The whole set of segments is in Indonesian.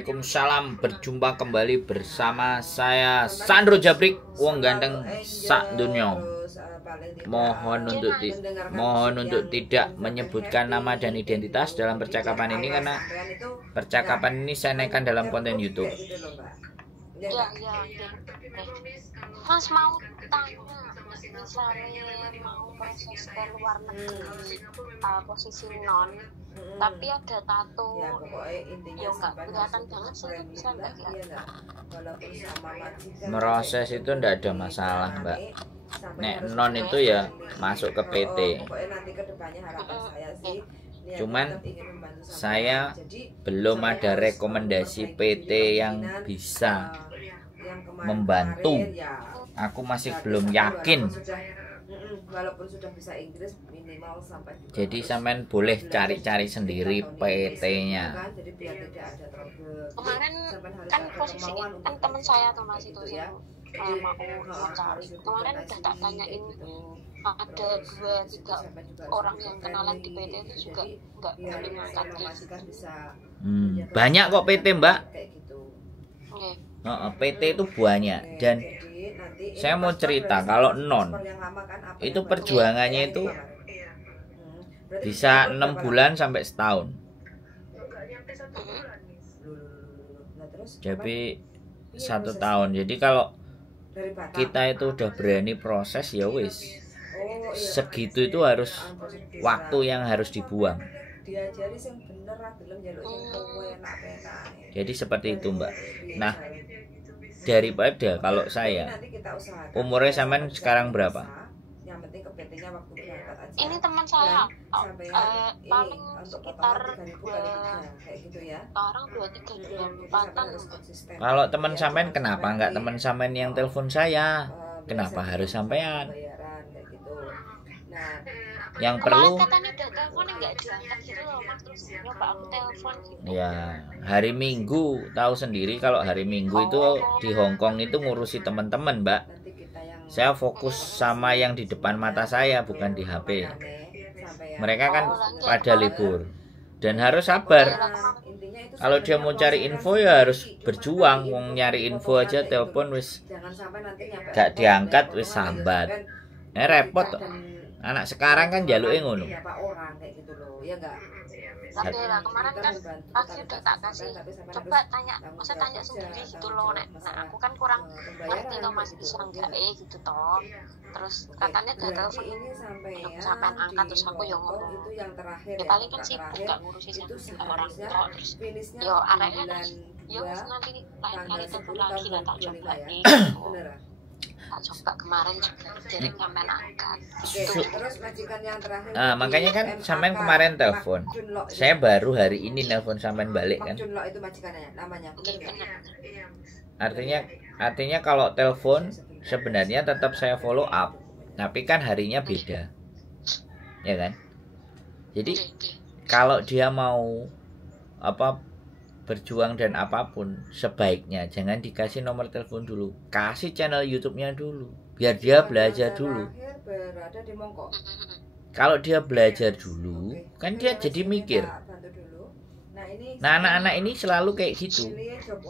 Waalaikumsalam, berjumpa kembali bersama saya Sandro Jabrik, wong ganteng sak dunya. Mohon untuk tidak menyebutkan nama dan identitas dalam percakapan ini karena percakapan ini saya naikkan dalam konten YouTube. Ya. Mas mau tanya, misalnya mau proses ke luar negeri, posisi non, tapi ada tato, ya nggak kelihatan banget sih, bisa nggak ya? Proses itu ndak ada masalah, Mbak. Nek non itu ya masuk ke PT. Cuman saya belum ada rekomendasi PT yang bisa membantu. Aku masih belum yakin. Jadi sampean boleh cari-cari sendiri PT-nya. Kemarin kan posisi kan teman saya tuh Mas itu ya mau cari. Kemarin udah tak tanyain, ada 2-3 orang yang kenalan di PT itu juga nggak boleh ngangkat gitu. Banyak kok PT, Mbak. Okay. PT itu banyak, dan saya mau cerita kalau non itu perjuangannya itu bisa 6 bulan sampai setahun. Jadi 1 tahun. Jadi kalau kita itu udah berani proses ya wis, segitu itu harus waktu yang harus dibuang. Jadi seperti itu, Mbak. Nah, daripada kalau saya umurnya sampean sekarang berapa? Ini teman saya paling sekitar sekarang 2-3-4-an. Kalau teman sampean kenapa nggak teman sampean yang telepon saya? Kenapa harus sampean? Yang perlu katanya udah teleponnya nggak diangkat gitu loh Mas, terus nyoba aku telepon gitu. Ya, hari Minggu tahu sendiri kalau hari Minggu itu di Hong Kong itu ngurusi teman-teman, Mbak. Saya fokus sama yang di depan mata saya, bukan di HP. Mereka kan pada libur dan harus sabar. Kalau dia mau cari info ya harus berjuang. Mau nyari info aja telepon wis gak diangkat wis sambat. Repot toh. Anak sekarang kan jaluke ngono. Tapi lah kemarin kan pagi udah tak kasih, coba tanya, masa tanya sendiri gitu loh. Nah aku kan kurang ngerti toh Mas, bisa enggak gitu toh. Terus katanya udah telepon belum sampai angkat, terus aku yang ngomong ya paling kan sibuk gak ngurusin orang tua. Terus yo areknya kan yo nanti lain kali telepon lagi lah, tak coba nih. Tak coba kemarin juga jadi sampai angkat. Nah, makanya kan sampean kemarin telepon. Saya baru hari ini nelpon sampean balik kan. Artinya kalau telepon sebenarnya tetap saya follow up, tapi kan harinya beda. Ya kan? Jadi kalau dia mau berjuang dan apapun, sebaiknya jangan dikasih nomor telepon dulu, kasih channel YouTube-nya dulu, biar dia belajar dulu. Kalau dia belajar dulu, kan dia jadi mikir. Nah, anak-anak ini selalu kayak gitu,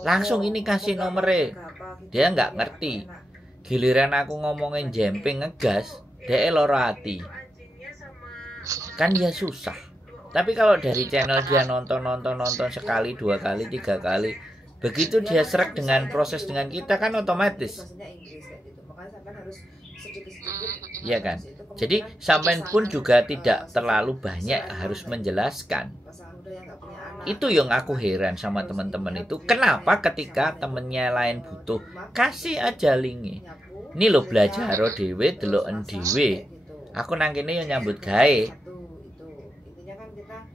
langsung ini kasih nomornya, dia nggak ngerti. Giliran aku ngomongin jemping ngegas, dia loro hati, kan dia susah. Tapi kalau dari channel dia nonton sekali, 2 kali, 3 kali, begitu dia serak dengan proses dengan kita kan otomatis. Iya kan? Jadi sampean pun juga tidak terlalu banyak harus menjelaskan. Itu yang aku heran sama teman-teman itu. Kenapa ketika temennya lain butuh, kasih aja linknya. Ini lo belajar dhewe, deloken dhewe. Aku nang kene yo nyambut gawe.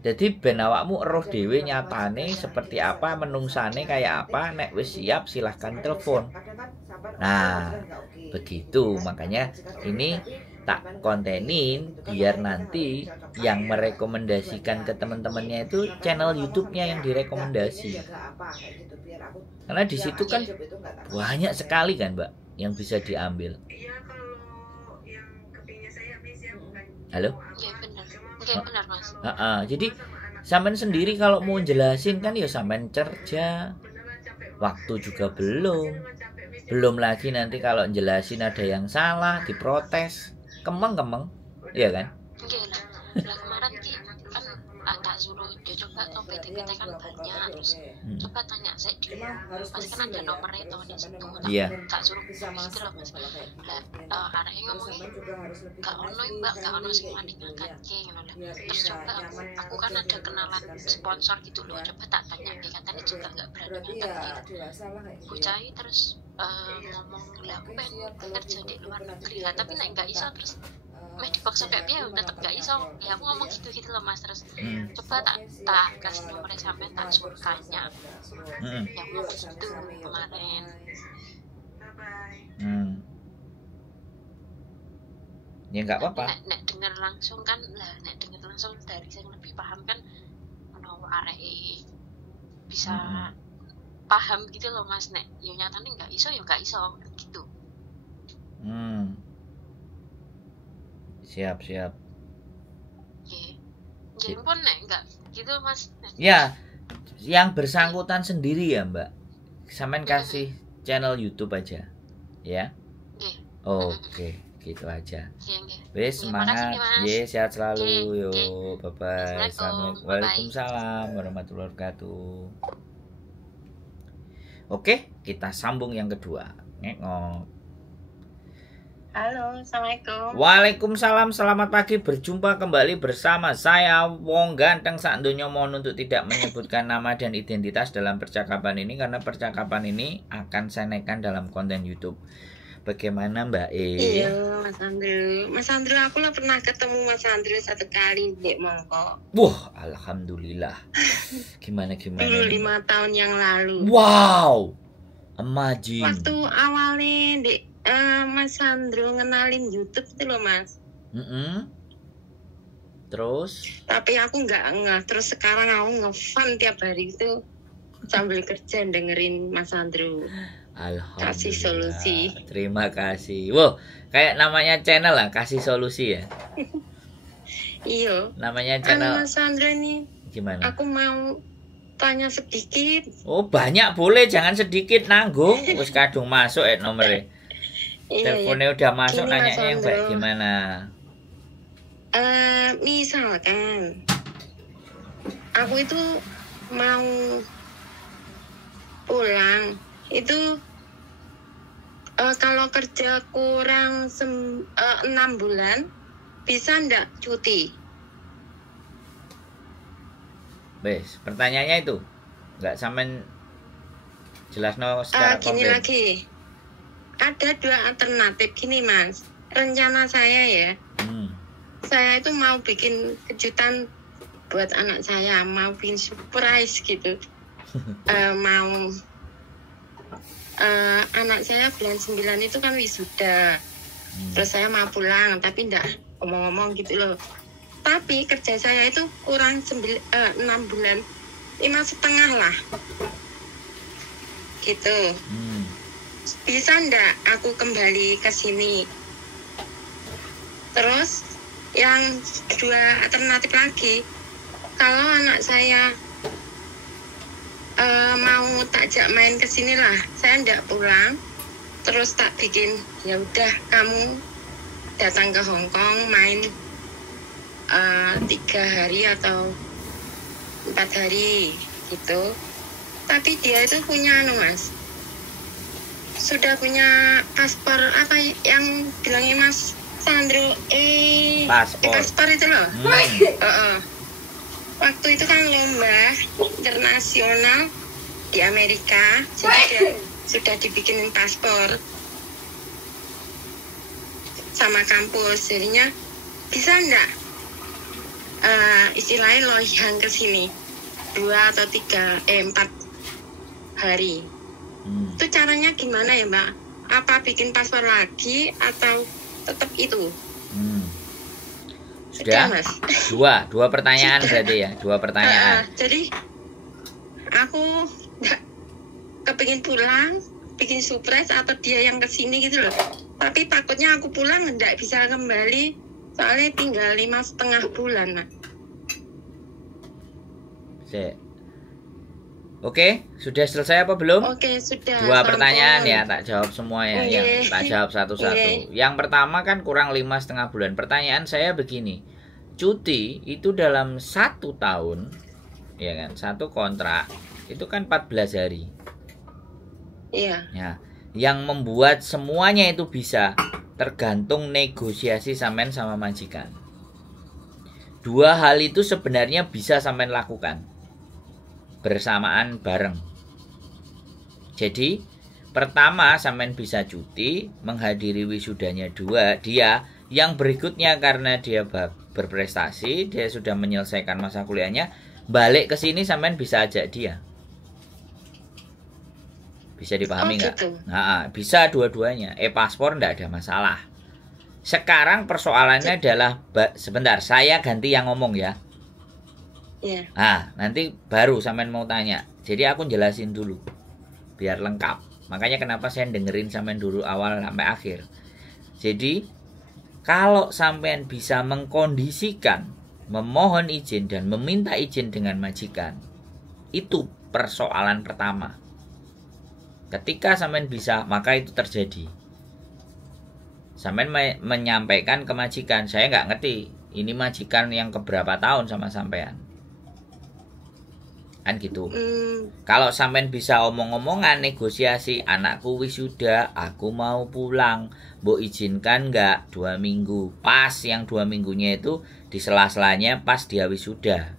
Jadi ben awakmu eruh dhewe nyatane seperti apa, menungsane kayak apa, nek wis siap silahkan telepon. Nah, begitu. Makanya ini tak kontenin biar nanti yang merekomendasikan ke teman-temannya itu channel YouTube-nya yang direkomendasi. Karena di situ kan banyak sekali kan, Mbak, yang bisa diambil. Halo? Iya benar Mas. Jadi Sampean sendiri kalau mau jelasin kan ya sampean kerja. Waktu juga belum lagi nanti kalau jelasin ada yang salah diprotes kemeng iya kan? Iya lah kemarin ki kan tak suruh dia coba tuh PT-PT kan banyak, terus coba tanya saya dulu pasti kan ada nomor itu di situ, tak suruh gitu loh mas. Lah anaknya ngomongnya gak ono mbak, gak ono sing wani ngangkat terus coba aku kan ada kenalan sponsor gitu loh, coba tak tanya katanya juga gak berani ngangkat bocah terus ngomong lah aku pengen kerja di luar negeri lah, tapi nek gak iso terus dipaksa kayak dia tetap gak iso ya, aku ngomong gitu loh mas. Terus coba tak kasih nomornya sampai tak suruh tanya ya ngomong gitu kemarin. Ya nggak apa-apa. Nek denger langsung kan lah, nek denger langsung dari yang lebih paham kan ono arek bisa paham gitu loh mas. Nek yo nyatane nggak iso gitu. Siap. Jadi pun nek enggak gitu mas. Ya, yang bersangkutan sendiri ya mbak. Sampean kasih channel YouTube aja, ya. Oke, gitu aja. Wes semangat, sehat selalu, yo, bye bye. Assalamualaikum, waalaikumsalam warahmatullahi wabarakatuh. Oke, kita sambung yang kedua. Ngekok. Halo, assalamualaikum. Waalaikumsalam, selamat pagi. Berjumpa kembali bersama saya Wong Ganteng sak donya. Mohon untuk tidak menyebutkan nama dan identitas dalam percakapan ini karena percakapan ini akan saya naikkan dalam konten YouTube. Bagaimana Mbak E? Iya, Mas Andrew. Mas Andrew, aku lah pernah ketemu Mas Andrew satu kali di Mongko. Wah, alhamdulillah. Gimana? Dulu 5 tahun yang lalu. Wow, amazing. Waktu awalnya di Mas Andrew ngenalin YouTube itu loh mas. Terus? Tapi aku nggak ngeh. Terus sekarang aku nge-fun tiap hari itu sambil kerja dengerin Mas Andrew. Alhamdulillah. Kasih solusi. Terima kasih. Wow, kayak namanya channel lah, kasih solusi ya. Iya. Namanya channel. Mas Andrew ini. Gimana? Aku mau tanya sedikit. Oh banyak boleh, jangan sedikit nanggung. Wis kadung masuk nomornya. Teleponnya udah masuk, nanya yang baik gimana? Misalkan aku itu mau pulang itu kalau kerja kurang 6 bulan bisa ndak cuti? Bes, pertanyaannya itu nggak sampean jelas secara gini konkret. Lagi ada 2 alternatif gini mas, rencana saya ya, saya itu mau bikin kejutan buat anak saya, mau bikin surprise gitu. Mau anak saya bulan 9 itu kan wisuda, terus saya mau pulang tapi enggak ngomong-ngomong gitu loh. Tapi kerja saya itu kurang 6 bulan, 5,5 lah gitu. Bisa ndak aku kembali ke sini? Terus yang 2 alternatif lagi, kalau anak saya mau takjak main ke sini lah, saya ndak pulang, terus tak bikin ya udah kamu datang ke Hong Kong main 3 hari atau 4 hari gitu. Tapi dia itu punya mas, sudah punya paspor apa yang bilangnya Mas Sandro paspor itu loh. Waktu itu kan lomba internasional di Amerika, jadi sudah dibikinin paspor sama kampus, jadinya bisa enggak istilahnya loyang ke sini 2 atau 4 hari. Itu caranya gimana ya mbak? Apa bikin paspor lagi atau tetap itu? Sudah mas? Dua pertanyaan berarti ya, 2 pertanyaan. Jadi aku nggak kepingin pulang, bikin surprise atau dia yang kesini gitu loh. Tapi takutnya aku pulang nggak bisa kembali, soalnya tinggal 5,5 bulan mas. Oke, sudah selesai apa belum? Oke, sudah. 2 pertanyaan ya, tak jawab semua ya. Yang tak jawab satu-satu. Yang pertama kan kurang 5,5 bulan. Pertanyaan saya begini, cuti itu dalam 1 tahun, ya kan, 1 kontrak itu kan 14 hari. Iya. Ya, yang membuat semuanya itu bisa tergantung negosiasi sampean sama majikan. 2 hal itu sebenarnya bisa sampean lakukan bersamaan bareng. Jadi pertama sampean bisa cuti menghadiri wisudanya dia, yang berikutnya karena dia berprestasi, dia sudah menyelesaikan masa kuliahnya, balik ke sini sampean bisa ajak dia. Bisa dipahami nggak? Gitu. Nah, bisa dua-duanya. Paspor nggak ada masalah. Sekarang persoalannya adalah, sebentar, saya ganti yang ngomong ya. Iya. Nah, nanti baru sampean mau tanya. Jadi aku jelasin dulu biar lengkap. Makanya kenapa saya dengerin sampean dulu awal sampai akhir. Jadi kalau sampean bisa mengkondisikan, memohon izin dan meminta izin dengan majikan, itu persoalan pertama. Ketika sampean bisa, maka itu terjadi. Sampean menyampaikan ke majikan, saya nggak ngerti ini majikan yang keberapa tahun sama sampean. Kan gitu. Kalau sampean bisa omong-omongan, negosiasi, anakku wisuda, aku mau pulang, mbok izinkan nggak 2 minggu. Pas yang 2 minggunya itu di sela-selanya pas dia wisuda.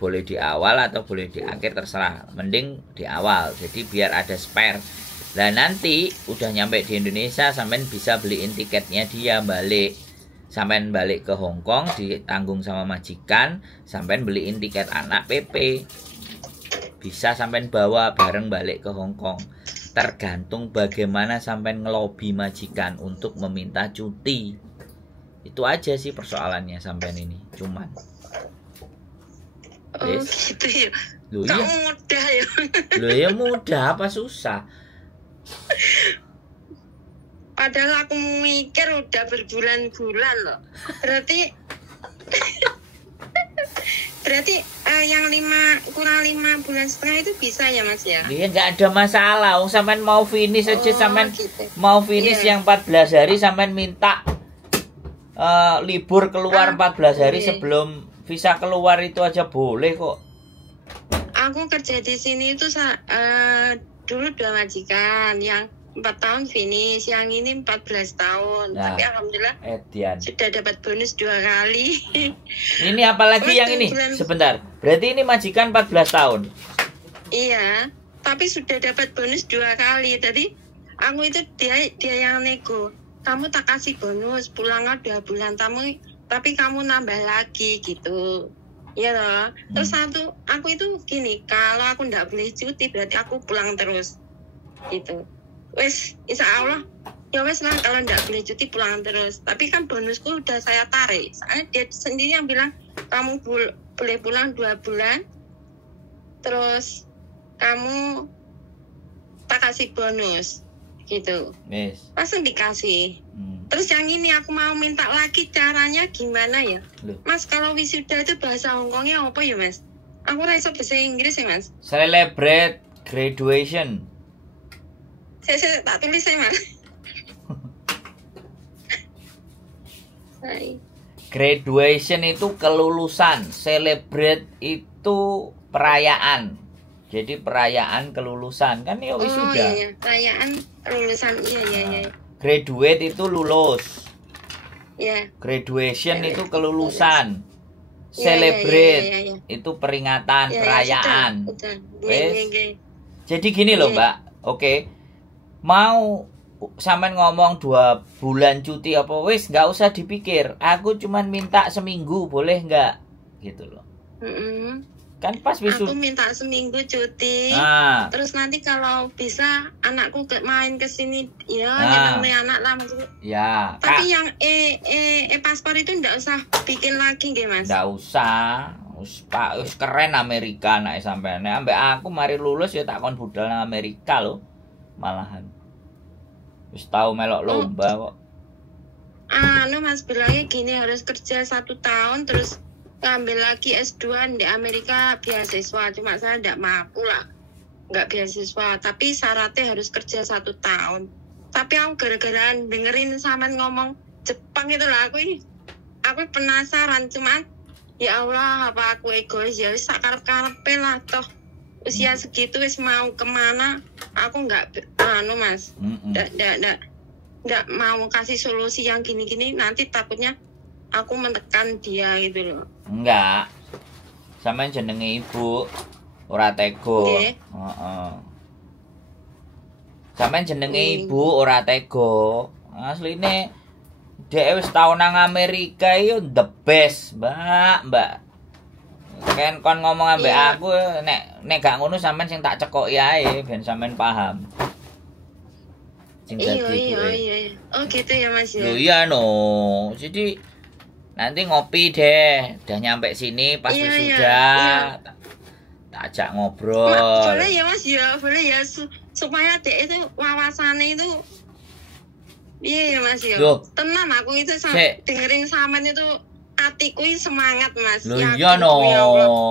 Boleh di awal atau boleh di akhir, terserah. Mending di awal, jadi biar ada spare. Nah nanti udah nyampe di Indonesia, sampean bisa beliin tiketnya dia balik. Sampean balik ke Hong Kong ditanggung sama majikan, sampean beliin tiket anak PP. Bisa sampean bawa bareng balik ke Hong Kong. Tergantung bagaimana sampean ngelobi majikan untuk meminta cuti. Itu aja sih persoalannya sampean ini, cuman. Gitu ya. Loh iya. Mudah ya. Loh ya mudah apa susah? Padahal aku mikir udah berbulan-bulan loh. Berarti yang kurang 5,5 bulan itu bisa ya Mas ya? Iya nggak ada masalah. Sampean mau finish aja, sampean gitu. mau finish yang 14 hari, sampean minta libur keluar 14 hari sebelum visa keluar itu aja boleh kok. Aku kerja di sini itu dulu 2 majikan, yang 4 tahun finish, yang ini 14 tahun. Nah, tapi alhamdulillah sudah dapat bonus 2 kali. Ini apalagi yang ini? Sebentar. Berarti ini majikan 14 tahun. Iya, tapi sudah dapat bonus 2 kali. Jadi aku itu dia yang nego. Kamu tak kasih bonus, pulangnya 2 bulan tapi kamu nambah lagi gitu. Iya loh. Terus aku itu gini, kalau aku nggak boleh cuti berarti aku pulang terus. Gitu. Wes, insya Allah ya wes lah, kalau nggak boleh cuti pulang terus. Tapi kan bonusku udah saya tarik. Soalnya dia sendiri yang bilang kamu boleh pulang 2 bulan, terus kamu tak kasih bonus gitu. Langsung dikasih. Terus yang ini aku mau minta lagi, caranya gimana ya? Mas, kalau wisuda itu bahasa Hongkongnya apa ya Mas? Aku rasa bahasa Inggris ya Mas. Celebrate graduation. Saya tak tulis ya Mas. Graduation itu kelulusan, celebrate itu perayaan. Jadi perayaan kelulusan kan ya wisuda. Iya, perayaan kelulusan. Iya. Graduate itu lulus. Iya. Graduation itu kelulusan. Celebrate itu peringatan, perayaan. Jadi gini loh Mbak. Oke. Mau sampean ngomong 2 bulan cuti apa wis nggak usah dipikir. Aku cuman minta seminggu boleh nggak? Gitu loh. Kan pas wisuda. Aku minta seminggu cuti. Terus nanti kalau bisa anakku main ke sini ya, namanya anak lah. Ya. Tapi yang paspor itu nggak usah bikin lagi nggih Mas? Nggak usah. Wis keren Amerika nek sampean. Nek ambek aku mari lulus ya tak kon budal nang Amerika loh. Malahan wis tahu melok lomba kok. Mas bilangnya gini, harus kerja 1 tahun terus ngambil lagi S2 di Amerika beasiswa, cuma saya nggak mampu lah, nggak beasiswa, tapi syaratnya harus kerja 1 tahun. Tapi aku gara-gara dengerin sampean ngomong Jepang itu lah, aku penasaran, cuman ya Allah, apa aku egois ya, wis sakarep-karepe lah, toh usia segitu wis mau kemana, aku nggak Mas, nggak mau kasih solusi yang gini-gini, nanti takutnya aku menekan dia gitu loh. Enggak. Sampeyan jenenge ibu, ora tega. Nggih. Heeh. Sampeyan jenenge ibu ora tega. Asline dhek wis tau nang Amerika yo the best, Mbak. Kan kon ngomong ambek aku nek gak ngono sampean sing tak cekoki ae ben sampean paham. Iya. Oh gitu ya Mas ya. Loh iya no. Jadi nanti ngopi deh. Udah nyampe sini pas wisuda. Tak ajak ngobrol. Boleh ya Mas ya, boleh ya supaya dek itu wawasannya itu iya ya Mas ya. Tenang aku itu dengerin sampean itu hatiku semangat Mas. Loh iya no.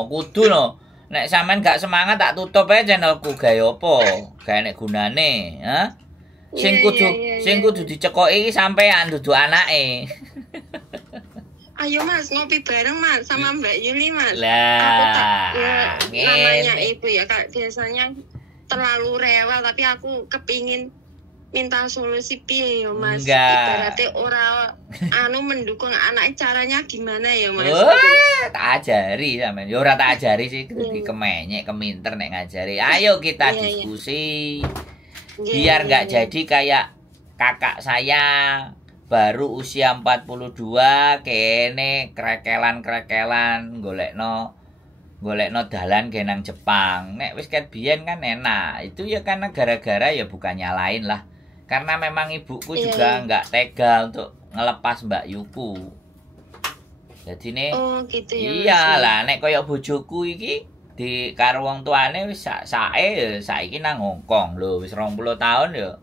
Kudu no. Nek sampean gak semangat tak tutup ae channelku gawe apa? Gawe nek gunane, ha? Sing kudu dicekoki iki sampean dudu anake. Ayo Mas, ngopi bareng Mas sama Mbak Yuli Mas. Lah, namanya ibu ya, Kak, biasanya terlalu rewel, tapi aku kepingin minta solusi piye ya Mas. Ibaratnya orang mendukung anak, caranya gimana ya Mas? Tak ajari sampean. Ya ora tak ajari sih, kemenyek keminter nek ngajari. Ayo kita diskusi. Biar nggak jadi kayak kakak saya baru usia 42 kene krekelan golekno dalan genang Jepang. Nek wis ket biyen kan enak. Itu ya karena gara-gara ya bukan nyalain lah. Karena memang ibuku juga nggak tega untuk ngelepas Mbak Yuku. Jadi nih gitu ya, iyalah nek koyo bojoku iki di karo wong tuane wis saiki nang Hongkong lho, wis 20 tahun ya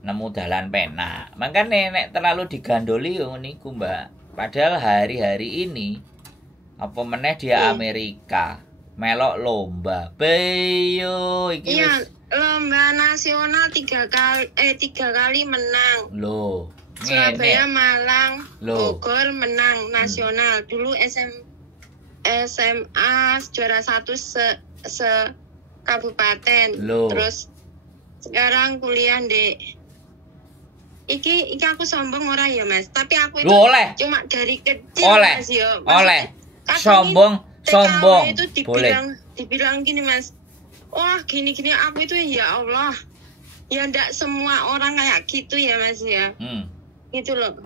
nemu dalan penak. Makane nek terlalu digandoli yo niku, Mbak. Padahal hari-hari ini apa meneh dia Amerika melok lomba. Beyo iki wis lomba nasional 3 kali menang. Loh, Surabaya, Malang, Bogor menang nasional. Dulu SMA juara 1 se kabupaten. Terus sekarang kuliah di iki aku sombong ora ya Mas, tapi aku itu cuma dari kecil Mas yo. Sombong itu dibilang gini Mas. Wah, gini aku itu ya Allah. Ya ndak semua orang kayak gitu ya Mas ya. Gitu loh.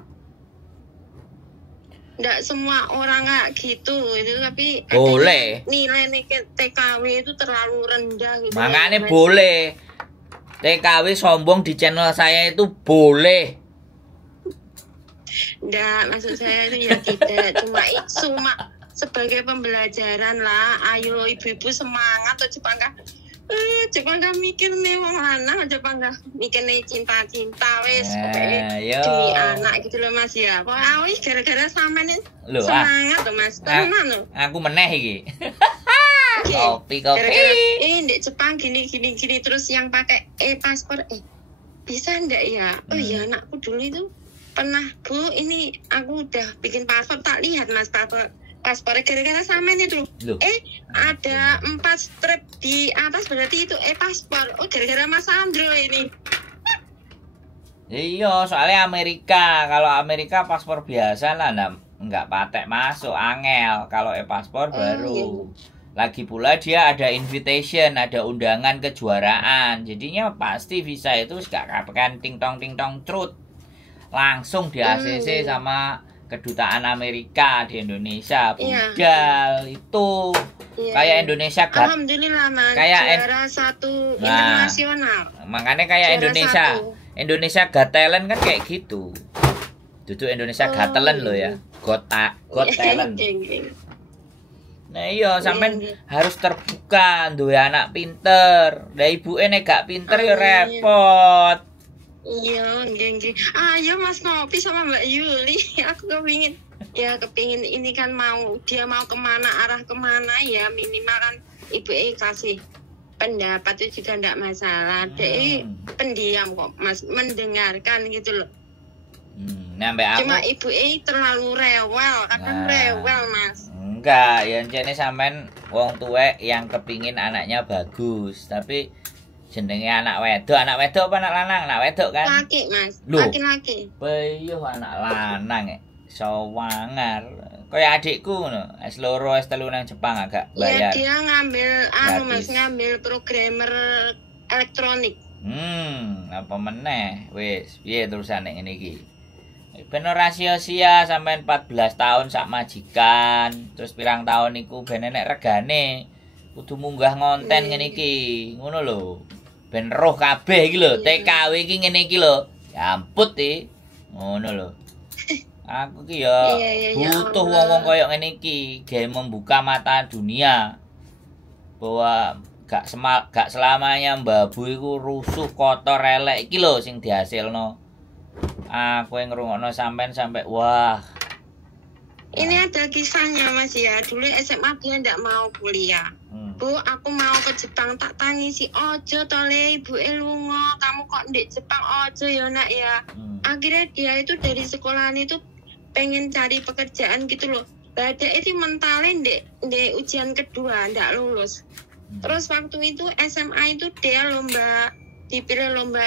Nggak semua orang kayak gitu itu, tapi boleh nilai TKW itu terlalu rendah gitu. Makanya boleh TKW sombong di channel saya itu boleh. Nggak, maksud saya itu ya tidak cuma sebagai pembelajaran lah. Ayo ibu-ibu semangat tuh Jepang gak mikir nih wong lanang, Jepang gak mikir nih cinta wes demi anak gitu loh Mas ya. Kok awis gara-gara sama nih semangat tuh Mas. Tenan loh. Aku meneh iki. Kopi. Gara-gara di Jepang gini terus yang pakai paspor bisa ndak ya? Oh ya anakku dulu itu pernah Bu, ini aku udah bikin paspor, tak lihat Mas paspor gara-gara sama ini tuh. Ada 4 strip di atas, berarti itu paspor. Oh gara-gara Mas Andro ini. Iya, soalnya Amerika. Kalau Amerika paspor biasa lah nggak patek masuk, angel. Kalau paspor baru. Lagi pula dia ada invitation, ada undangan kejuaraan. Jadinya pasti visa itu gak kapan ting tong trut. Langsung di ACC sama Kedutaan Amerika di Indonesia, budal itu kayak Indonesia Alhamdulillah Mas, juara 1 internasional. Makanya kayak Indonesia Got Talent kan kayak gitu. Duduk Indonesia Got Talent loh ya, Got Talent. Nah iya, sampean harus terbuka, duwe anak pinter. Lah ibuke nek gak pinter ya repot. Iya, nggih. Ayo Mas ngopi sama Mbak Yuli. Aku kepingin ini kan dia mau kemana, arah kemana ya, minimal kan ibu kasih pendapat itu juga enggak masalah. Dia pendiam kok Mas, mendengarkan gitu loh. Nyampe aku. Cuma ibu terlalu rewel, kadang rewel Mas. Enggak, ya jane sampean wong tuwek yang kepingin anaknya bagus, tapi jenenge anak wedok apa anak lanang? Anak wedok kan? Laki Mas, Loh. laki-laki. Peyuh anak lanang sawangar. Kaya adikku ngono, S2 S3 nang Jepang agak Ya bayar. dia ngambil Mas, Gratis. ngambil programmer elektronik. Apa meneh? Wis, piye terusane ngene iki? Ben ora sia-sia sampean 14 tahun sak majikan, terus pirang tahun iku ben enek regane. Kudu munggah ngonten ngene iki. Ngono lho. Ben roh kabeh iki lho, TKW iki ngene iki lho. Ya ampun ti. Ngono lho. Aku ki ya butuh wong-wong koyo ngene iki, gawe membuka mata dunia. Bahwa gak selamanya mbabu iku rusuh, kotor, elek iki lho sing dihasilno. Aku yang ngerungokno sampean sampai wah. Ini ada kisahnya Mas ya. Dulu SMA dia ndak mau kuliah. Bu, aku mau ke Jepang, tak tangisi ojo tole ibu lunga, kamu kok di Jepang ojo ya nak ya. Akhirnya dia itu dari sekolahan itu pengen cari pekerjaan gitu loh. Ada itu mentalin di ujian kedua ndak lulus. Terus waktu itu SMA itu dia dipilih lomba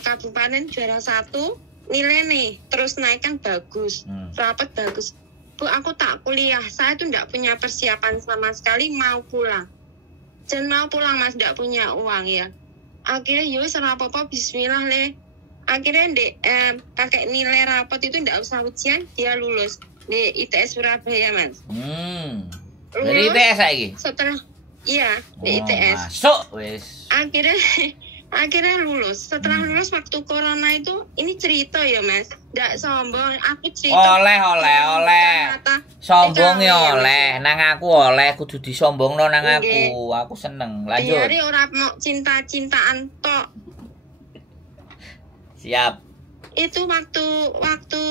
kabupaten juara 1, nilai nih terus naik kan bagus, rapat bagus. Bu, aku tak kuliah, saya tuh nggak punya persiapan sama sekali, mau pulang. Dan mau pulang Mas, nggak punya uang ya. Akhirnya yuk apa-apa, bismillah le. Akhirnya pakai nilai rapot itu nggak usah ujian, dia lulus di ITS Surabaya Mas. Dari ITS lagi? Setelah, iya di ITS. Masuk wis. Akhirnya lulus. Setelah lulus waktu corona itu, ini cerita ya Mas, nggak sombong. Aku cerita. Oleh. Sombong ya oleh. Nang aku oleh, kudu disombongno nang aku. Aku seneng. Lanjut. Biari ora mau cinta-cintaan tok. Siap. Itu waktu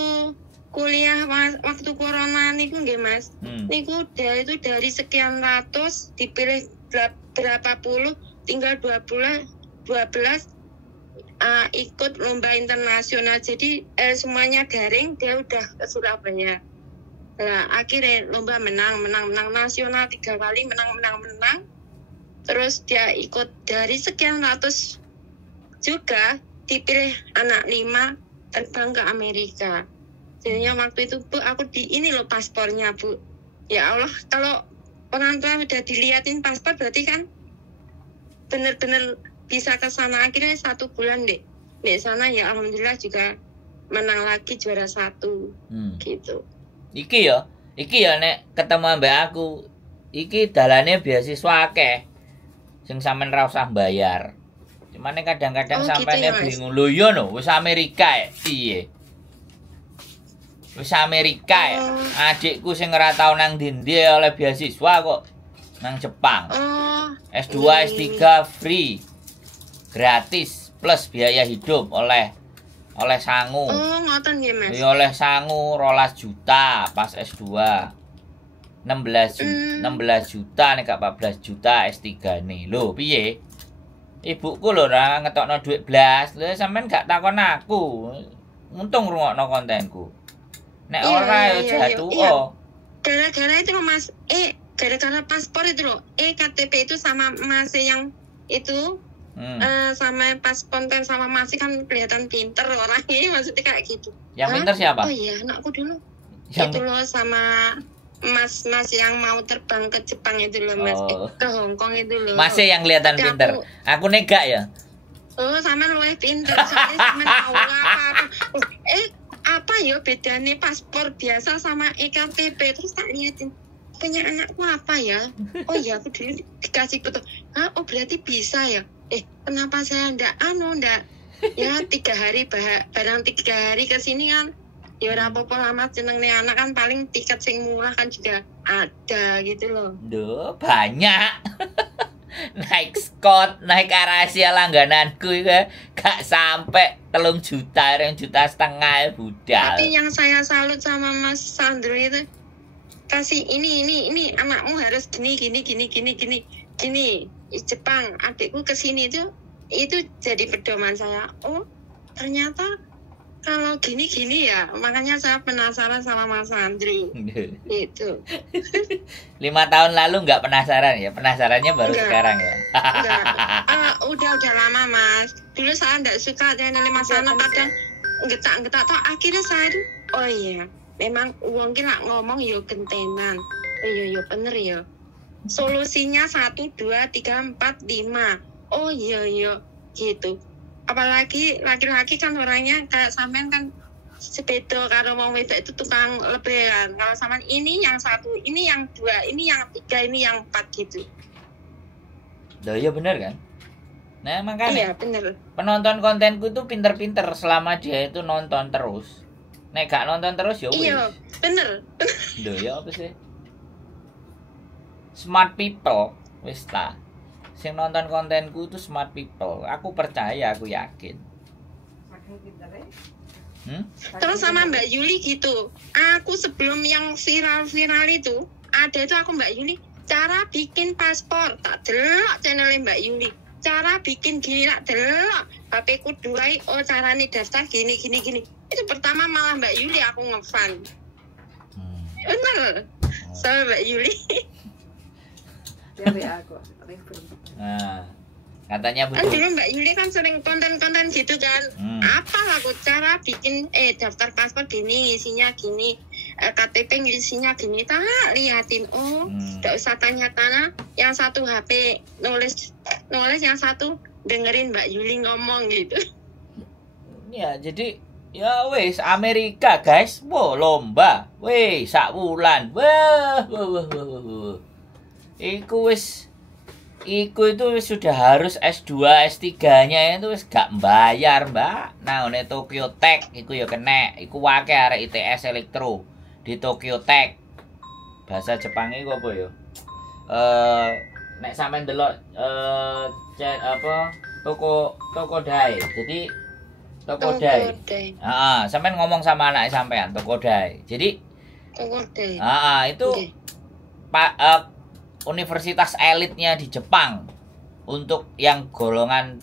kuliah waktu corona niku nggih Mas. Niku dia itu dari sekian ratus dipilih berapa puluh, tinggal 12 ikut lomba internasional. Jadi semuanya daring, dia udah ke Surabaya. Nah, akhirnya lomba menang nasional 3 kali, menang. Terus dia ikut dari sekian ratus juga dipilih anak 5 terbang ke Amerika. Jadinya waktu itu Bu, aku ini loh paspornya Bu. Ya Allah, kalau orang tua udah diliatin paspor berarti kan bener-bener bisa ke sana. Akhirnya 1 bulan di sana ya alhamdulillah juga menang lagi juara 1 gitu. Iki ya nek ketemu mbak aku, iki dalane beasiswa akeh. Sing sampean ra usah bayar. Cuman kadang-kadang sampean gitu ya, bingung. Lho yo no, wis Amerika piye? Wis Amerika adikku sing ora tau nang ndi oleh beasiswa kok nang Jepang. S2, S3 free. Gratis plus biaya hidup oleh sangu. Ngoten nggih Mas. Ya oleh sangu 12 juta pas S2. 16 juta nek 14 juta S3 nih. Lho piye? Ibuku lho ora ngetokno duit blas. Lho sampean gak takon aku. Untung rungokno kontenku. Nek ora ya jatuh. Gara-gara itu loh Mas. Gara-gara paspor itu loh. KTP itu sama Mas yang itu sama pas konten sama Mas kan kelihatan pinter orangnya, maksudnya kayak gitu. Yang pinter siapa? Oh iya, anakku dulu. Itu loh sama Mas yang mau terbang ke Jepang itu loh Mas, ke Hong Kong itu loh. Masih yang kelihatan pinter. Aku negak ya. Sama luwih pinter. Soalnya sama tahu apa. Apa ya bedanya paspor biasa sama EKTP? Terus tak liatin. Punya anakku apa ya? Oh iya, aku dulu dikasih foto. Oh berarti bisa ya? Kenapa saya ndak ya 3 hari barang 3 hari ke sini kan ya ora apa-apa lah Mas, jenenge anak kan paling tiket sing murah kan juga ada gitu loh. Duh, banyak. naik Scott, naik Arasia langgananku itu gak sampai 3 juta, 2,5 juta budal. Tapi yang saya salut sama Mas Sandro itu kasih ini anakmu harus gini. Jepang, adikku kesini itu jadi pedoman saya. Oh, ternyata kalau gini ya, makanya saya penasaran sama Mas Andri. Itu. 5 tahun lalu nggak penasaran ya? Penasarannya baru Enggak. sekarang ya? Udah lama Mas. Dulu saya nggak suka channel Mas Ano, kadang getak toh akhirnya saya itu, oh iya, memang uang kita ngomong yo gentenan. Yo bener yo. Solusinya 1, 2, 3, 4, 5. Oh iya gitu. Apalagi laki-laki kan orangnya kayak sampean kan sepeda karo wong wedok itu tukang leberan. Kalau sampean ini yang 1, ini yang 2, ini yang 3, ini yang 4 gitu. Loh iya bener kan? Nah makanya Iya bener. penonton kontenku tuh pinter-pinter selama dia itu nonton terus. Nek gak nonton terus ya wis. Iya bener. Loh ya apa sih? Smart people wis ta. Sing nonton kontenku tuh smart people. Aku percaya, aku yakin. Terus sama Mbak Yuli gitu. Aku sebelum yang viral itu, ada itu aku Mbak Yuli, cara bikin paspor. Tak delok channel Mbak Yuli. Cara bikin gini tak delok. HP ku durai, oh carane daftar gini. Itu pertama malah Mbak Yuli aku ngefan. Bener. Sama Mbak Yuli. Nah, katanya Kan betul. dulu Mbak Yuli kan sering konten-konten gitu kan. Apa aku cara bikin daftar paspor gini, isinya gini, KTP isinya gini. Tak liatin, oh, tidak usah tanya-tanya. Yang satu HP nulis, yang satu dengerin Mbak Yuli ngomong gitu. Ya, jadi ya wis Amerika guys, wo lomba, wis sak wulan, wah. Iku itu wis sudah harus S2, S3-nya itu wis gak bayar, Mbak. Nah, ini Tokyo Tech iku ya kena. Iku wake arek ITS Elektro di Tokyo Tech. Bahasa Jepangnya iku apa ya? Nek sampean delok Tokodai. Jadi Tokodai. Sampean ngomong sama anak sampean Tokodai. Jadi Tokodai. itu universitas elitnya di Jepang untuk yang golongan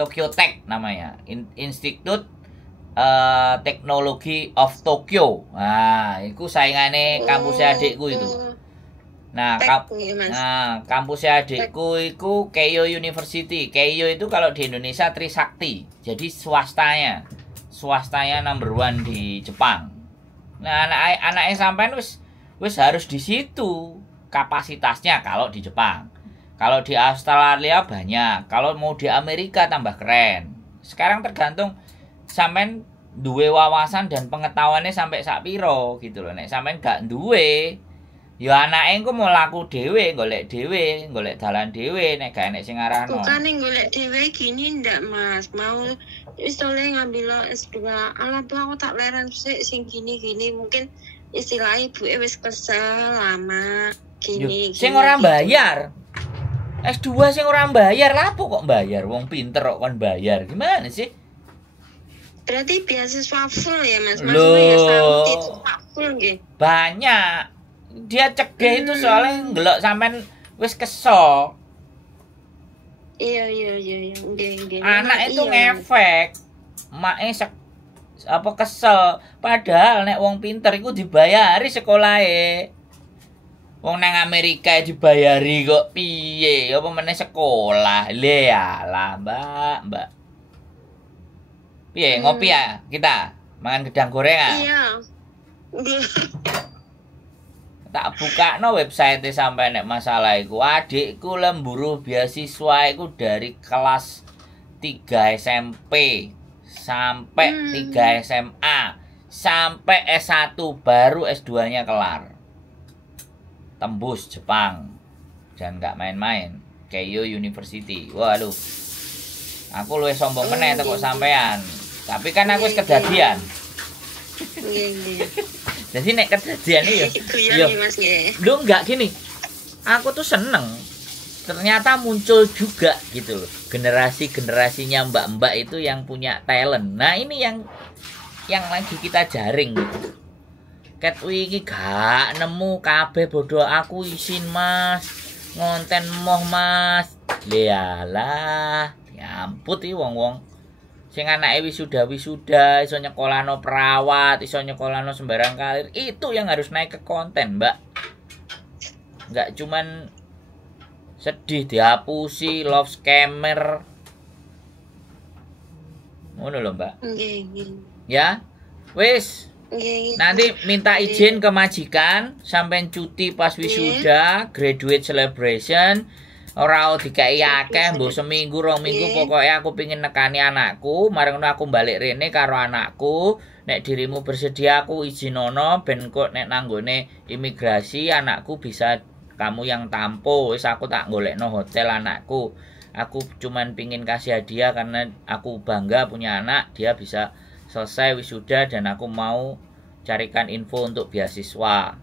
Tokyo Tech namanya, Institute Teknologi of Tokyo. Nah, itu saingane kampusnya adikku itu. Nah, kampusnya adikku itu Keio University. Keio itu kalau di Indonesia Trisakti. Jadi swastanya number 1 di Jepang. Nah, anaknya sampean wis harus di situ kapasitasnya kalau di Jepang. Kalau di Australia banyak, kalau mau di Amerika tambah keren. Sekarang tergantung sampean duwe wawasan dan pengetahuannya sampai sak piro gitu loh. Nek sampean gak duwe, ya anake engko mau laku dhewe, golek dalan dhewe nek gak enek sing ngarahno. Bukannya golek dhewe gini ndak Mas, mau wis oleh ngambil S2. Alah tuh aku tak leren sing gini mungkin istilah ibu wis kesel lama gini. Sing ora bayar. S2 sing ora bayar, lapo kok bayar? Wong pinter kok kon bayar. Gimana sih? Berarti beasiswa full ya Mas? Loh. Full nggih. Banyak. Dia cegah itu soalnya ngelok sampean wis kesel. Iya. Nggih. Anak itu ngefek. Make kesel. Padahal nek wong pinter iku dibayari sekolahe. Wong nang Amerika dibayari kok piye? Apa meneh sekolah? Le alah, Mbak. Piye ngopi ya kita? Mangan gedang gorengan. Iya. Tak bukakno website sampai nek masalah iku. Adikku lemburu beasiswa iku dari kelas 3 SMP sampai 3 SMA sampai S1 baru S2-nya kelar. Tembus Jepang. Dan gak main-main. Keio University. Waduh. Aku luwih sombong meneh teko sampean. Tapi kan aku wis kedadian. Nggih. Jadi nek kedadian iki ya. Lho enggak gini. Aku tuh seneng ternyata muncul juga gitu loh. Generasinya mbak-mbak itu yang punya talent. Nah, ini yang lagi kita jaring gitu. Ket wingi gak nemu kabeh bodoh aku isin Mas. Ngonten moh Mas. Lialah, nyamput iki wong-wong. Sing anake wisuda, iso nyekolano perawat, iso nyekolano sembarang karir, itu yang harus naik ke konten, Mbak. Enggak cuman sedih dihapusi, love scammer. Ngono lho, Mbak. Ya. Wis. Nanti minta izin ke majikan sampai cuti pas wisuda, graduate celebration. Ora dikai akeh, mbok seminggu, 2 minggu, pokoknya aku pingin nekani anakku, mareng aku balik rene karo anakku. Nek dirimu bersedia aku izinono ben kok nek nanggone imigrasi anakku bisa kamu yang tampo. Wis aku tak golekno hotel anakku. Aku cuman pingin kasih hadiah karena aku bangga punya anak, dia bisa selesai wisuda dan aku mau carikan info untuk beasiswa.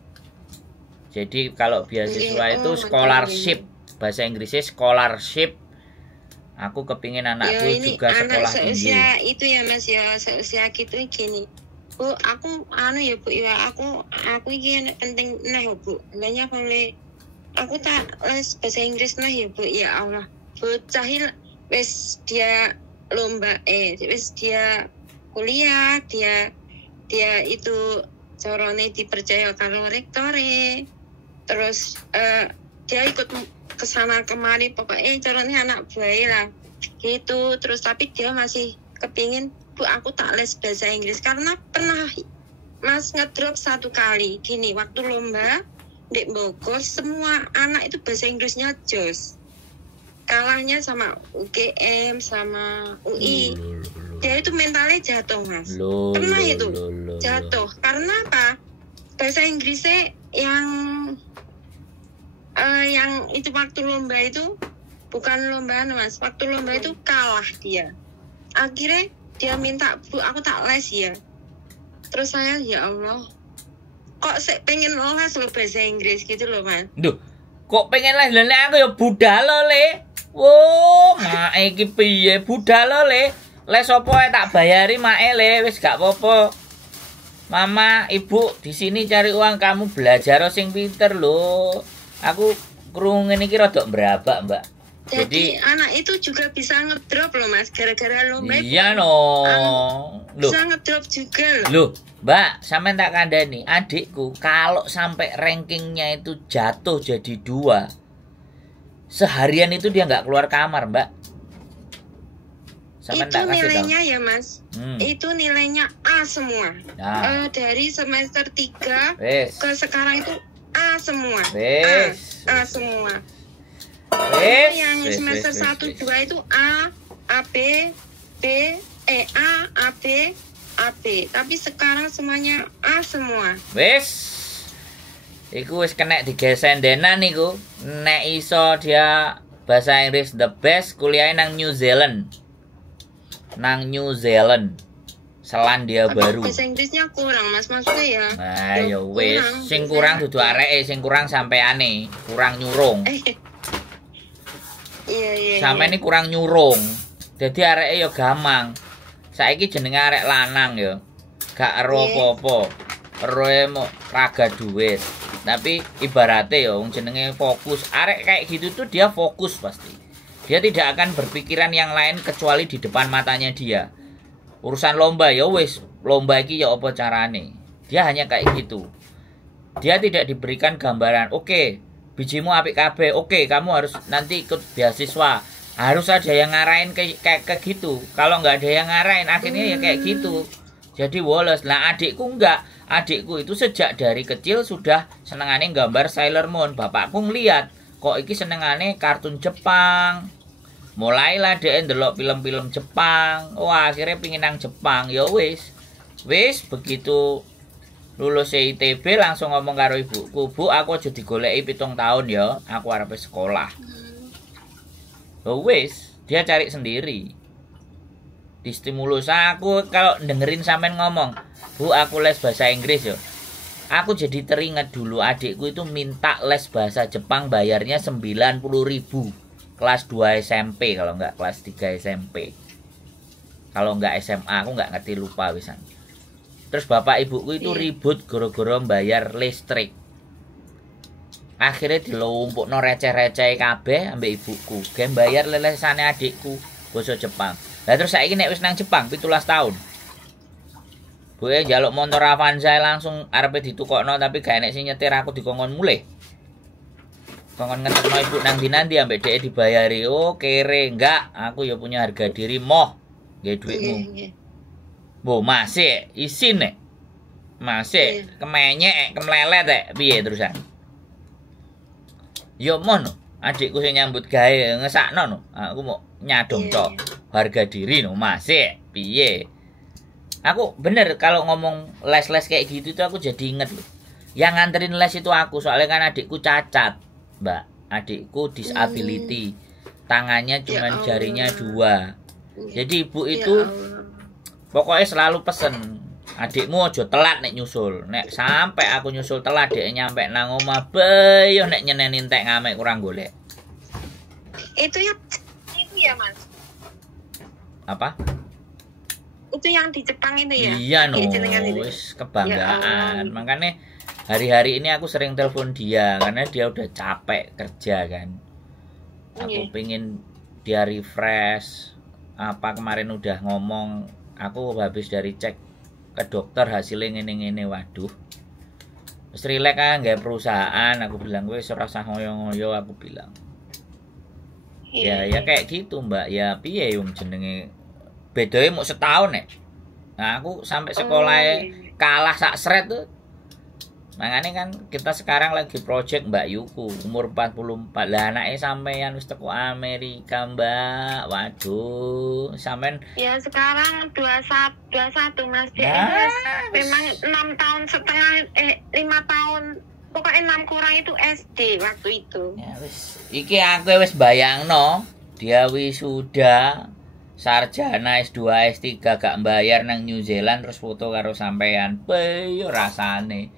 Jadi kalau beasiswa itu scholarship, bahasa Inggrisnya scholarship. Aku kepingin anakku juga sekolah tinggi. Seusia itu ya Mas ya, seusia gitu gini. Bu, aku ya Bu ya, aku iki penting nah Bu. Hanya boleh aku tak les bahasa Inggris nah ya Bu, ya Allah. Bocah wis dia lomba wis dia kuliah, dia itu corone dipercaya karo rektore. Terus dia ikut kesana kemari, pokoknya corone anak bayi lah gitu. Terus tapi dia masih kepingin Bu aku tak les bahasa Inggris karena pernah Mas ngedrop 1 kali gini waktu lomba di Bogor, semua anak itu bahasa Inggrisnya jos, kalahnya sama UGM sama UI. Dia itu mentalnya jatuh Mas, pernah itu jatuh karena apa? Bahasa Inggrisnya yang itu waktu lomba itu bukan lombaan Mas, waktu lomba itu kalah dia. Akhirnya dia minta Bu aku tak les ya. Terus saya ya Allah kok pengen les lo bahasa Inggris gitu loh Mas. Duh, kok pengen les lho aku ya budal le. Wo, mae iki piye budal le. Les opo tak bayari mae le, wis gak apa-apa. Mama, Ibu di sini cari uang, kamu belajar sing pinter lho. Aku krungu ngene iki rada berabak, Mbak. Jadi anak itu juga bisa ngedrop loh Mas, gara-gara lomba. Iya no. Bisa ngedrop juga loh. Loh, Mbak, sampean tak kandhani, adikku kalau sampai rankingnya itu jatuh jadi 2, seharian itu dia nggak keluar kamar, Mbak. Sampai itu nilainya tahu. Ya Mas, itu nilainya A semua. Nah. Dari semester 3 ke sekarang itu A semua. A semua. Yang semester 1, 2 itu A, AB, B, A, AB, AB. Tapi sekarang semuanya A semua. Iku wis kena digesendenan iku. Nek iso dia bahasa Inggris the best, kuliah nang New Zealand. Selandia Baru. Bahasa Inggrisnya kurang Mas, maksudnya ya. Nah, ya wis, sing kurang dudu areke, sing kurang sampeane, kurang nyurung. Iya. Sampe ini kurang nyurung. Jadi areke ya gampang. Saiki jenenge arek lanang ya. Gak ero apa-apa. Eroe mau raga duit. Tapi ibaratnya ya wong jenenge fokus. Arek kayak gitu tuh dia fokus pasti. Dia tidak akan berpikiran yang lain kecuali di depan matanya dia. Urusan lomba ya wis, lomba iki ya apa carane. Dia hanya kayak gitu. Dia tidak diberikan gambaran, oke, bijimu apik kabeh, oke, kamu harus nanti ikut beasiswa. Harus ada yang ngarahin kayak gitu. Kalau nggak ada yang ngarahin, akhirnya ya kayak gitu. Jadi woles. Nah adikku enggak. Adikku itu sejak dari kecil sudah senengane gambar Sailor Moon. Bapakku ngeliat, kok iki senengane kartun Jepang. Mulailah dia ndelok film-film Jepang. Wah, akhirnya pingin nang Jepang. Ya wis. Begitu lulus ITB langsung ngomong karo ibuku, Bu, aku aja digoleki 7 tahun ya. Aku arep sekolah. Ya wis, dia cari sendiri. Distimulus aku kalau dengerin sampean ngomong, Bu, aku les bahasa Inggris ya. Aku jadi teringat dulu adikku itu minta les bahasa Jepang bayarnya 90.000. kelas 2 SMP kalau enggak kelas 3 SMP. Kalau enggak SMA aku enggak ngerti, lupa wisan. Terus bapak ibuku itu ribut gara-gara bayar listrik. Akhirnya dilumpukno receh-receh kabeh ambek ibuku. Gen bayar lelesane adikku basa Jepang. Lah terus saiki nek wis nang Jepang 17 tahun. Buke njaluk motor Avanza langsung arepe ditukokno tapi gak enek sing nyetir, aku dikongkon mulih. Kongkon ngetekno ibu nang ndi-ndi ambek dhek dibayari. Oh, kere enggak, aku ya punya harga diri moh. Nggih dhuwitmu. Mbok masih isin nek. Masih kemenyek, kemlelet nek piye terusan. Yo mono, adikku sing nyambut gawe ngesakno no. Aku mau nyadong tok harga diri no, masih piye. Aku bener kalau ngomong les-les kayak gitu tuh aku jadi inget loh. Yang nganterin les itu aku, soalnya kan adikku cacat, Mbak. Adikku disability. Tangannya cuman jarinya 2. Jadi ibu itu pokoknya selalu pesen, adikmu ojo telat nek nyusul. Nek sampai aku nyusul telat dek nyampe nang omah beyo nek nyenenin tek ngamek kurang golek. Itu ya Mas. Apa? Itu yang di Jepang itu ya? Iya no, wis kebanggaan. Ya, makanya hari-hari ini aku sering telepon dia karena dia udah capek kerja kan. Aku pingin dia refresh. Apa kemarin udah ngomong, aku habis dari cek ke dokter hasilnya ngene-ngene, waduh. Wis rileks kan gak perusahaan, aku bilang wis ora usah ngoyo-ngoyo, aku bilang. Ya kayak gitu Mbak. Ya piye yung jenenge bedanya mau setahun nek. Nah aku sampai sekolah kalah sak seret tuh. Makanya kan kita sekarang lagi project Mbak Yuku umur 44. Lah anaknya sampean wis teko Amerika Mbak. Waduh, sampean ya sekarang 21 Mas. Memang 6 tahun setengah 5 tahun. Pokoknya 6 kurang itu SD waktu itu. Ya wis. Iki aku wis bayangno dia wisuda sarjana S2 S3 gak bayar nang New Zealand terus foto karo sampean. Peyo rasane.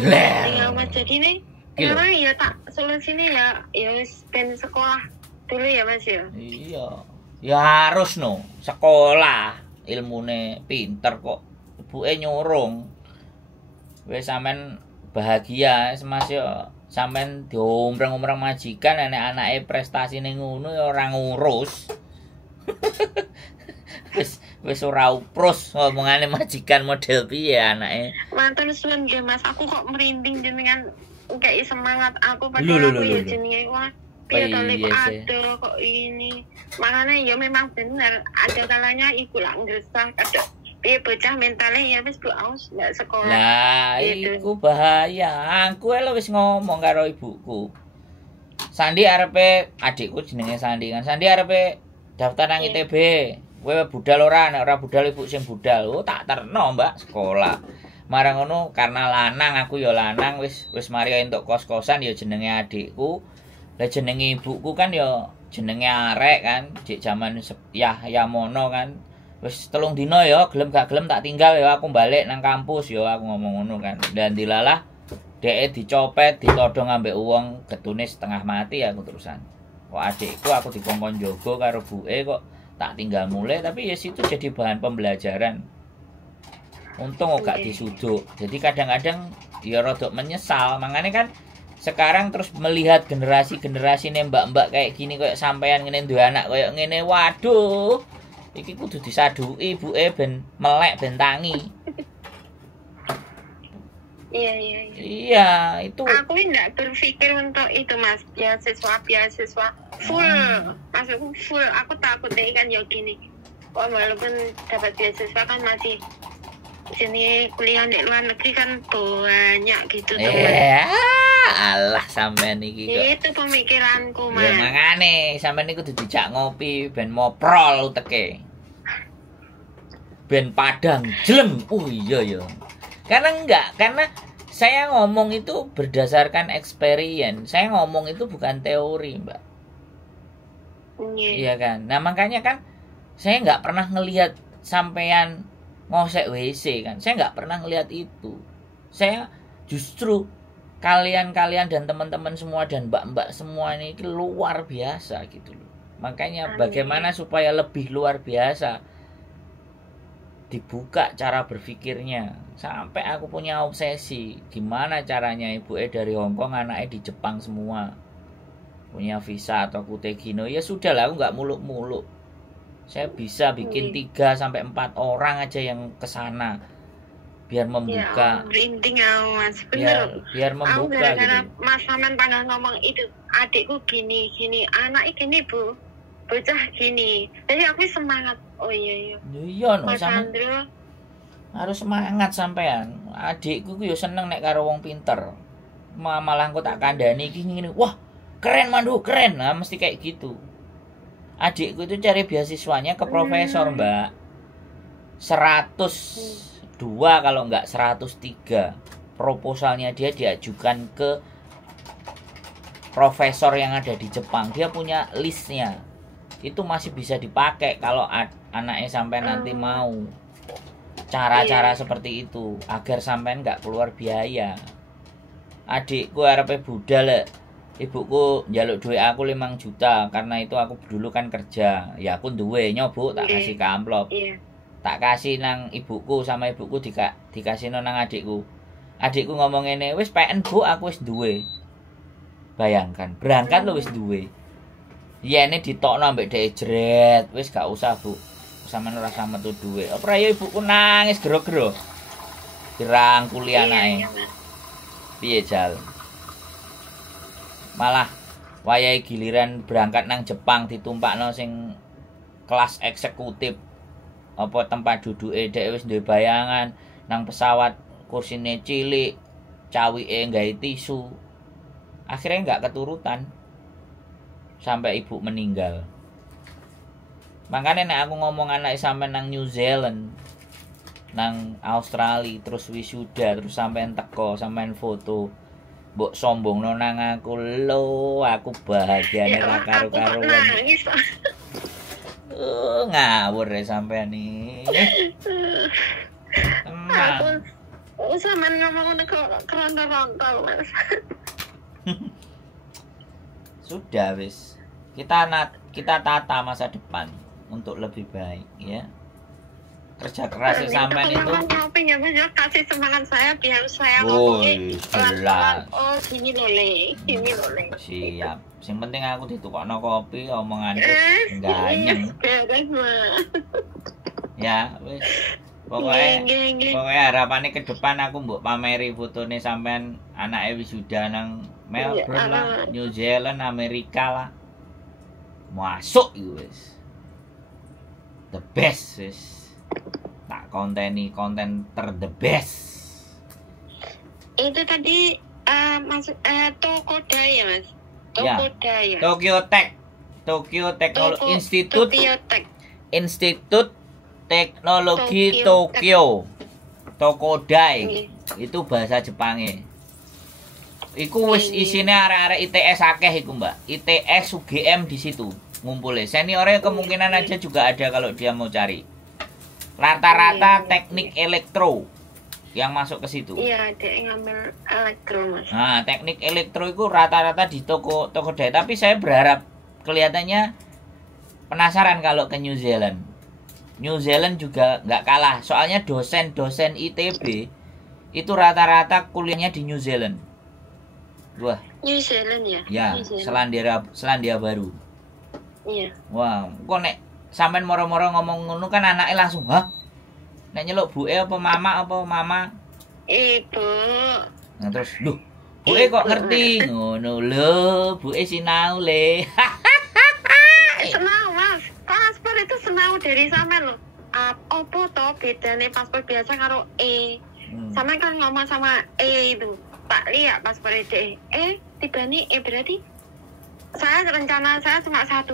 Ya Mas, jadi nih memang ya tak solusinya ya wis ben sekolah dulu ya Mas ya. Iya. Ya harus no, sekolah, ilmune pinter kok. Ibuke nyurung. Wis sampean bahagia Mas yo. Sampean diompreng-ompreng majikan anak-anake prestasine ngono ya ora ngurus. wis ora uprus ngomongane majikan model piye anake. Mantan suwen nggih Mas, aku kok merinding jenengan kayak semangat aku padahal aku ya jenenge wah piye to lek ada kok ini. Makanya ya memang bener ada kalanya iku lak ngresah kada piye bocah mentale ya wis Bu aus ndak sekolah. Nah, iku bahaya. Aku lho wis ngomong karo ibuku. Sandi arepe adikku jenenge Sandi kan. Sandi arepe daftar nang ITB. Kowe budal ora, nek ora budal ibu sing budal. Oh, tak terno, Mbak, sekolah. Marang ngono karena lanang aku ya lanang wis mari entuk kos-kosan ya jenenge adikku. Lah jenenge ibuku kan ya jenenge arek kan, dik jaman ya mono kan. Wis 3 dina ya, gelem gak gelem tak tinggal ya aku balik nang kampus ya aku ngomong ngono kan. Dan dilalah dhek dicopet, ditodong ambek wong getune setengah mati aku terusan. Kok adikku aku dikongkon jogo karo buke kok tak tinggal mulai, tapi ya situ jadi bahan pembelajaran. Untung kok gak disuduk. Jadi kadang-kadang ya rodok menyesal. Makanya kan sekarang terus melihat generasi-generasi nih mbak-mbak kayak gini kayak sampean ngene duwe anak kayak ngene, waduh. Iki kudu disaduki ibuke ben melek ben tangi. Iya, itu. Aku enggak berpikir untuk itu Mas, beasiswa full. Maksudku full. Aku takut deh kan ya gini. Walaupun dapat beasiswa kan masih sini kuliah di luar negeri kan banyak gitu teman. Alah sampean iki kok. Itu pemikiranku Mas. Ya makane sampean iku kudu dijak ngopi ben moprol uteke. Ben padang jeleng. Oh iya ya. Karena saya ngomong itu berdasarkan experience. Saya ngomong itu bukan teori, Mbak. Iya kan. Nah makanya kan saya nggak pernah ngelihat sampean ngosek WC kan. Saya nggak pernah ngelihat itu. Saya justru kalian dan teman-teman semua dan mbak-mbak semua ini luar biasa gitu loh. Makanya bagaimana supaya lebih luar biasa, dibuka cara berpikirnya. Sampai aku punya obsesi gimana caranya ibu dari Hongkong, anaknya di Jepang semua punya visa atau kutegino. Ya sudah lah, aku nggak muluk-muluk. Saya bisa bikin 3 sampai 4 orang aja yang kesana biar membuka. Ya, berinding Mas. Biar membuka gara-gara gitu. Mas Samen pernah ngomong itu, adikku gini, anaknya gini Bu, bocah gini. Jadi aku semangat. Oh iya. Iya no, Mas sama Andro harus semangat sampean. Adikku yo seneng nek karo wong pinter. Malah aku tak kandhani iki ngene. Wah, keren Mandu, keren. Nah, mesti kayak gitu. Adikku itu cari beasiswanya ke profesor, Mbak. 102 kalau enggak 103. Proposalnya dia diajukan ke profesor yang ada di Jepang. Dia punya listnya. Itu masih bisa dipakai kalau anaknya sampai nanti mau. Cara-cara seperti itu agar sampai enggak keluar biaya. Adikku arepe budal, ibuku njaluk duit aku 5 juta karena itu aku dulu kan kerja. Ya aku duwe nyobuk tak kasih ke amplop. Tak kasih nang ibuku, sama ibuku dikasih nang adikku. Adikku ngomong ngene, "Wis PN Bu, aku wis duwe." Bayangkan, berangkat lo wis duwe. Iya ini ditokno ambek dhek jret, wis gak usah Bu. Sampeyan ora sama metu duwe. Apa ya ibuku nangis gero-gero. Dirangkuli anake. Piye jal? Malah wayahe giliran berangkat nang Jepang ditumpakno sing kelas eksekutif. Apa tempat duduke dhek wis duwe bayangan, nang pesawat kursine cilik, cawike nggawe tisu. Akhirnya enggak keturutan sampai ibu meninggal. Makanya nek aku ngomong anak sampai nang New Zealand, nang Australia, terus wisuda, terus sampean teko, sampean foto, mbok sombongno nang aku, lo aku bahagiane ra karo-karuan. Ngawur ya sampean nih. Aku sampean ngomong kok keronta-ronta, Mas. Sudah wis. Kita tata masa depan untuk lebih baik ya. Kerja keras sampean itu. Kasih semangat saya biar saya ngomongin pelan-pelan. Oh, gini loh, Siap. Sing penting aku ditukokno kopi, omonganku ganyeng. Ya, wis. Pokoknya harapannya ke depan aku mbok pameri fotone sampean anake wisuda nang Melbourne lah, New Zealand, Amerika lah. Masuk iku wis. The best wis. Tak konten the best. Itu tadi masuk Tokoda ya, Mas? Tokoda ya. Tokyo Technology Institute Teknologi Tokyo. Tokodai. Itu bahasa Jepangnya. Iku wis isine arek-arek ITS akeh iku, Mbak. ITS UGM di situ ngumpulnya. Seniornya kemungkinan aja juga ada kalau dia mau cari. Rata-rata teknik elektro yang masuk ke situ. Iya, dia ngambil elektro, Mas. Nah, teknik elektro itu rata-rata di Tokodai. Tapi saya berharap kelihatannya penasaran kalau ke New Zealand. New Zealand juga nggak kalah. Soalnya dosen-dosen ITB itu rata-rata kuliahnya di New Zealand. Wah. New Zealand ya? Ya, Selandia Baru. Iya. Wah, kok nek sampean moro-moro ngomong ngono kan anake langsung, "Hah? Nek nyeluk buke apa mama?" Ibu. Nah terus, "Loh, buke kok ngerti?" Ngono lho, buke sinau le. Senau, Mas. Paspor itu senau dari sampean lho. Apa to bedane paspor biasa karo E? Sampean kan ngomong sama E itu. Tak lihat paspor tibane berarti saya rencana saya cuma 1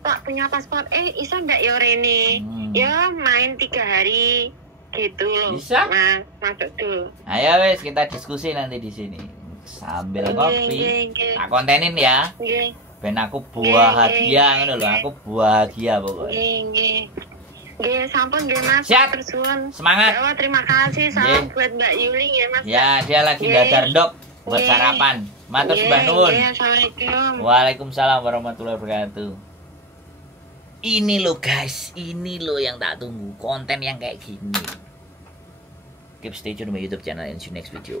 tak punya paspor bisa nggak ya Rene? Ya main 3 hari gitu loh. Bisa? Mas, masuk dulu. Ayo wes kita diskusi nanti di sini sambil ngopi. Tak kontenin ya. Ben aku bahagia ngono lho, aku bahagia pokoknya. Nggih, sampun nggih Mas. Siap. Bersuwun. Semangat. Ya, terima kasih. Salam buat Mbak Yuling ya Mas. Ya, dia lagi dadar dok. buat sarapan. Matur sembah nuwun. Assalamualaikum. Waalaikumsalam warahmatullahi wabarakatuh. Ini loh guys, ini loh yang tak tunggu, konten yang kayak gini. Keep stay tune my YouTube channel and see you next video.